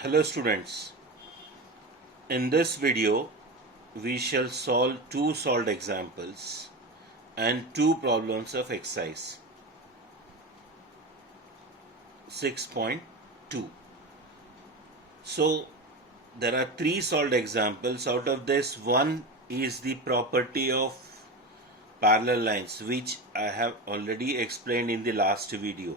Hello students, in this video we shall solve two solved examples and two problems of exercise 6.2. So there are three solved examples. Out of this, one is the property of parallel lines, which I have already explained in the last video.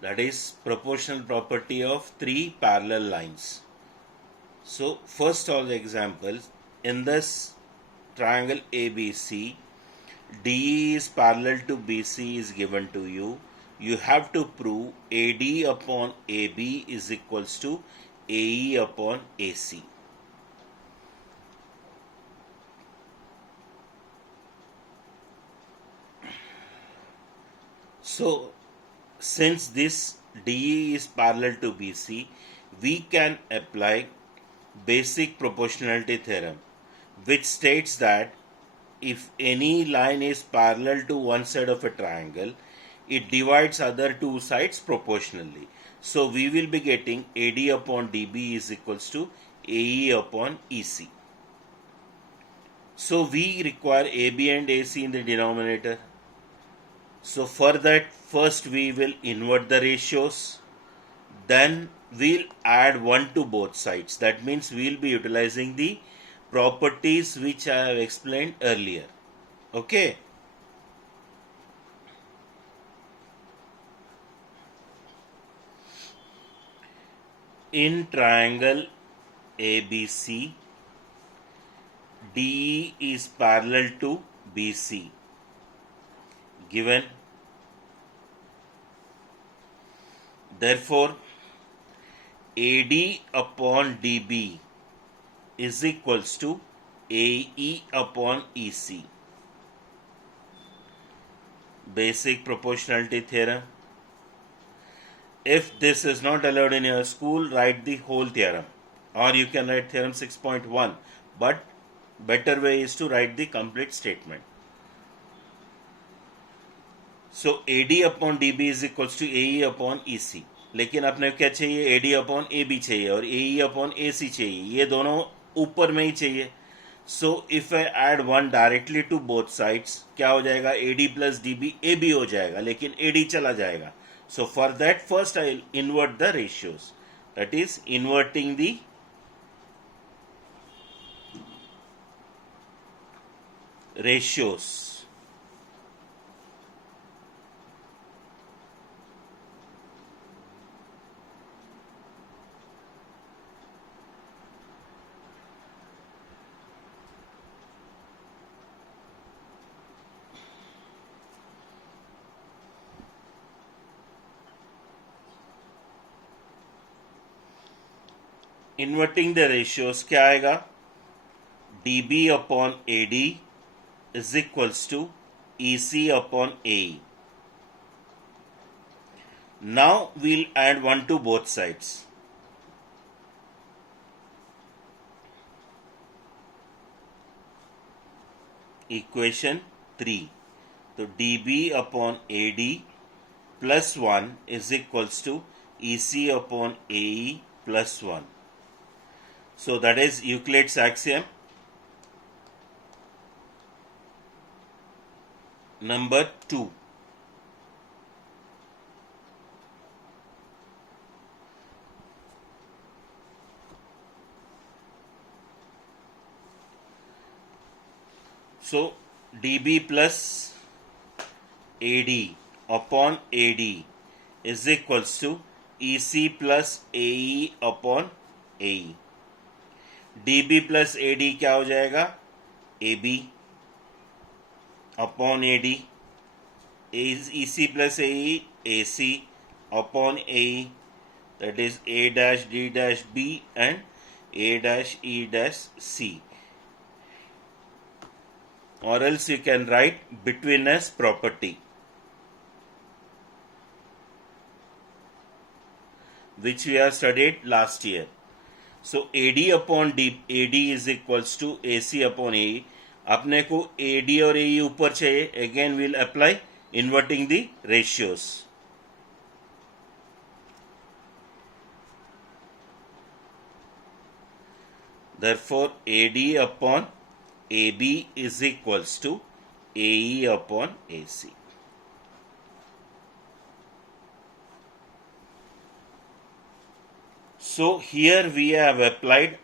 That is proportional property of three parallel lines. So first all the examples, in this triangle ABC, DE is parallel to BC is given to you. You have to prove AD upon AB is equals to AE upon AC. So since this DE is parallel to BC, we can apply basic proportionality theorem, which states that if any line is parallel to one side of a triangle, it divides other two sides proportionally. So we will be getting AD upon DB is equals to AE upon EC. So we require AB and AC in the denominator. So for that, first we will invert the ratios, then we'll add 1 to both sides. That means we'll be utilizing the properties which I have explained earlier. Okay. In triangle ABC, DE is parallel to BC. Given. Therefore, AD upon DB is equals to AE upon EC. Basic proportionality theorem. If this is not allowed in your school, write the whole theorem, or you can write theorem 6.1, but better way is to write the complete statement. So AD upon DB is equals to AE upon EC. लेकिन अपने क्या चाहिए, AD upon AB चाहिए और AE upon AC चाहिए, ये दोनों ऊपर में ही चाहिए. So if I add one directly to both sides, क्या हो जाएगा, AD प्लस DB AB हो जाएगा, लेकिन AD चला जाएगा. So for that, first I will invert the ratios. That is inverting the ratios. Inverting the ratios, क्या आएगा, DB upon AD is equals to EC upon AE. Now we'll add 1 to both sides. Equation 3. So DB upon AD plus 1 is equals to EC upon AE plus 1. So that is Euclid's axiom number 2. So DB plus AD upon AD is equals to EC plus AE upon AE. DB plus AD क्या हो जाएगा, AB upon AD, EC plus AE AC upon AE, that is A dash D dash B and A dash E dash C. Or else you can write betweenness property, which we have studied last year. So AD upon AD is equals to AC upon AE. अपने को AD और AE ऊपर चाहिए. Again we'll apply inverting the ratios. Therefore AD upon AB is equals to AE upon AC. So here we have applied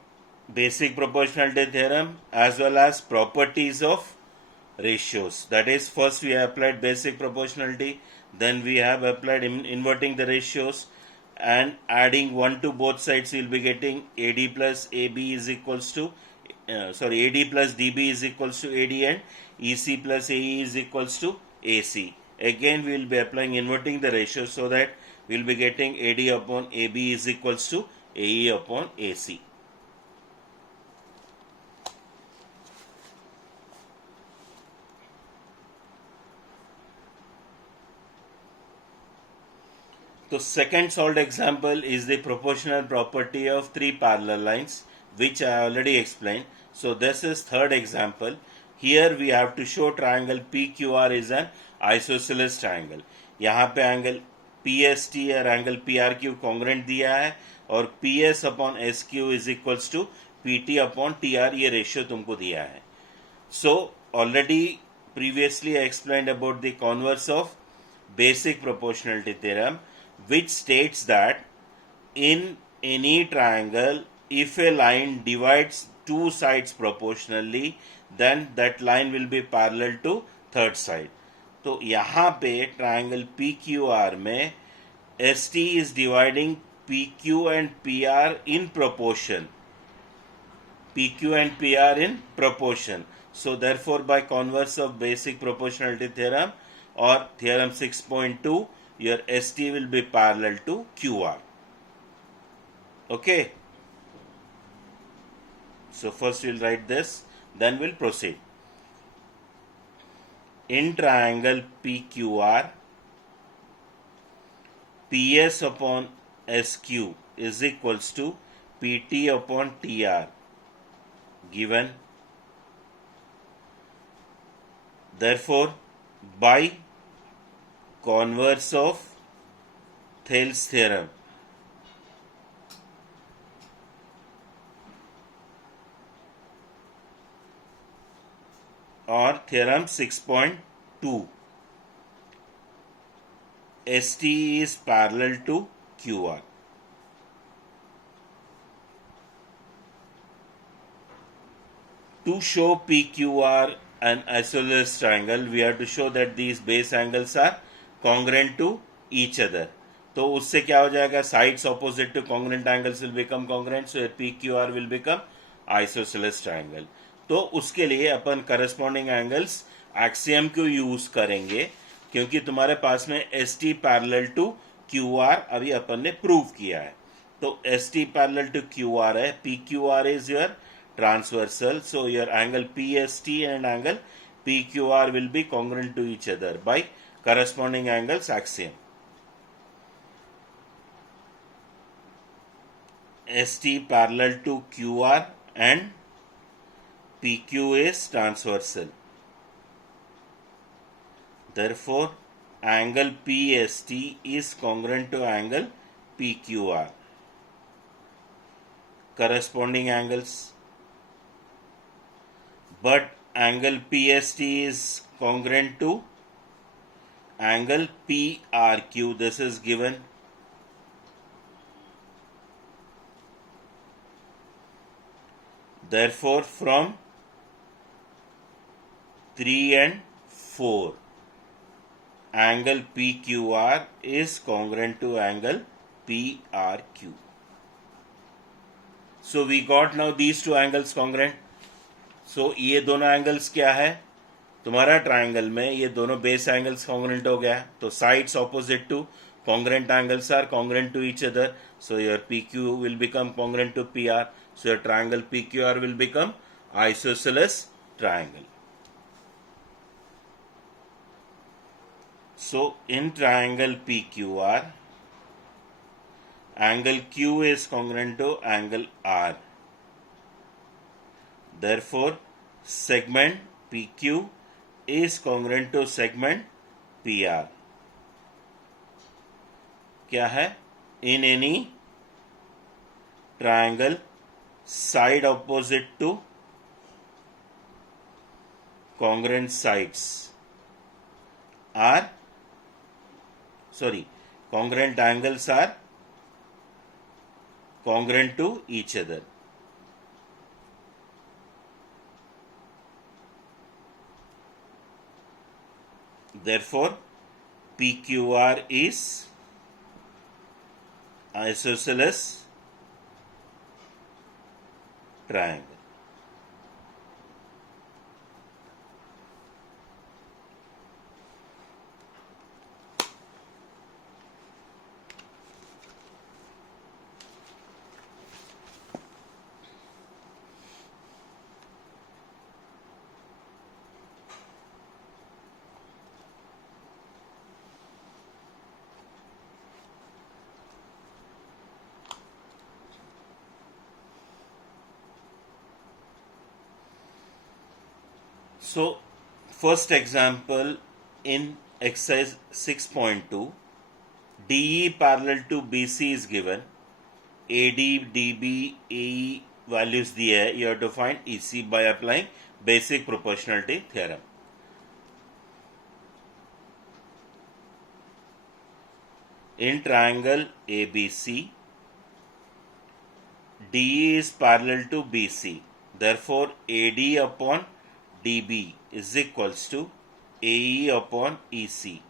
basic proportionality theorem as well as properties of ratios. That is, first we have applied basic proportionality, then we have applied inverting the ratios, and adding 1 to both sides we will be getting AD plus AB is equals to AD plus DB is equals to AD, and EC plus AE is equals to AC. Again we will be applying inverting the ratio, so that we will be getting AD upon AB is equals to AE upon AC. The second solved example is the proportional property of three parallel lines, which I already explained. So this is third example. Here we have to show triangle PQR is an isosceles triangle. यहाँ पे angle PST और angle PRQ congruent दिया है, और PS upon SQ is equals to PT upon TR, ये ratio तुमको दिया है. So already previously I explained about the converse of basic proportionality theorem, which states that in any triangle, if a line divides two sides proportionally, then that line will be parallel to third side. तो यहाँ पे triangle PQR में ST is dividing PQ and PR in proportion. PQ and PR in proportion. So therefore, by converse of basic proportionality theorem or theorem 6.2, your ST will be parallel to QR. Okay. So first we'll write this, then we'll proceed. In triangle PQR, PS upon SQ is equals to PT upon TR given. Therefore, by converse of Thales theorem, or theorem 6.2, ST is parallel to QR. To show PQR an isosceles triangle, we have to show that these base angles are congruent to each other. तो उससे क्या हो जाएगा, sides opposite to congruent angles will become congruent, so PQR will become isosceles triangle. तो उसके लिए अपन corresponding angles axiom को use करेंगे, क्योंकि तुम्हारे पास में ST parallel to QR अभी अपन ने प्रूव किया है. तो ST parallel to QR है, PQR is your transversal, so your angle PST and angle PQR will be congruent to each other by corresponding angles axiom. ST parallel to QR and PQ is transversal. Therefore, angle PST is congruent to angle PQR. Corresponding angles. But angle PST is congruent to angle PRQ. This is given. Therefore, from 3 and 4, angle PQR is congruent to angle PRQ. So we got now these two angles congruent. So ये दोनों angles क्या है, तुम्हारा triangle में ये दोनों base angles congruent हो गया, तो sides opposite to congruent angles are congruent to each other, so your PQ will become congruent to PR, so your triangle PQR will become isosceles triangle. So in triangle PQR, angle Q is congruent to angle R. Therefore, segment PQ is congruent to segment PR. क्या है? In any triangle side opposite to congruent sides are, congruent angles are congruent to each other. Therefore, PQR is isosceles triangle. So, first example in exercise 6.2, DE parallel to BC is given. AD, DB, AE values दिए है. You have to find EC by applying basic proportionality theorem. In triangle ABC, DE is parallel to BC. Therefore, AD upon DB is equals to AE upon EC.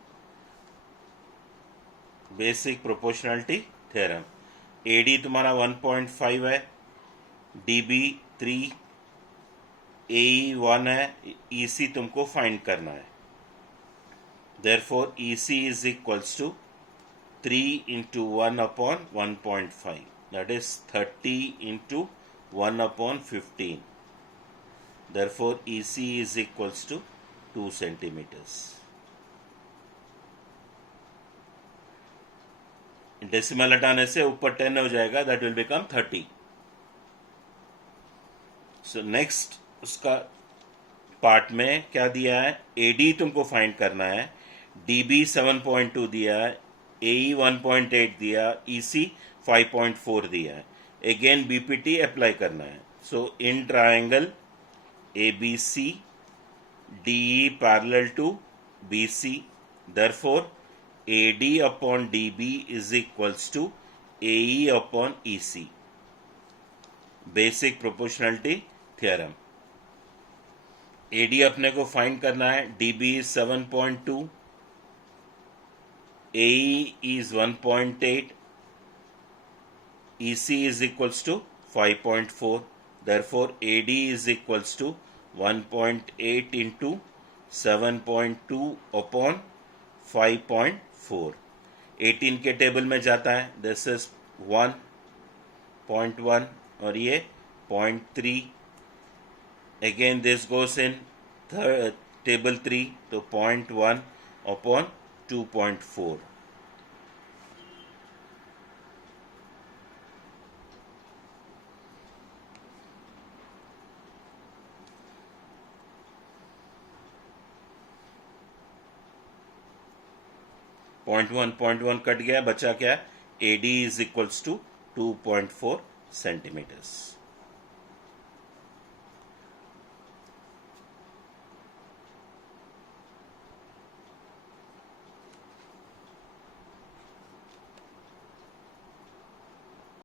Basic proportionality theorem. AD तुम्हारा 1.5 है, DB 3, AE 1 है, EC तुमको find करना है. Therefore, EC is equals to 3 into 1 upon 1.5. That is 30 into 1 upon 15. Therefore, EC is equals to 2 centimeters. Decimal हटाने से ऊपर 10 हो जाएगा. That will become 30. So next उसका पार्ट में क्या दिया है? AD तुमको फाइंड करना है, DB 7.2 दिया है, AE 1.8 दिया, EC 5.4 दिया है. अगेन BPT अप्लाई करना है. So in triangle ABC, DE parallel to BC, therefore AD upon DB is equals to AE upon EC. Basic proportionality theorem. AD अपने को फाइंड करना है. DB is 7.2, AE is 1.8, EC is equals to 5.4. Therefore, AD is equals to 1.8 into 7.2 upon 5.4. 18 के table में जाता है. This is 1.1 और ये 0.3. Again this goes in table 3, तो 0.1 अपॉन 2.4. 0.1 कट गया, बचा क्या? AD is equals to 2.4 centimeters.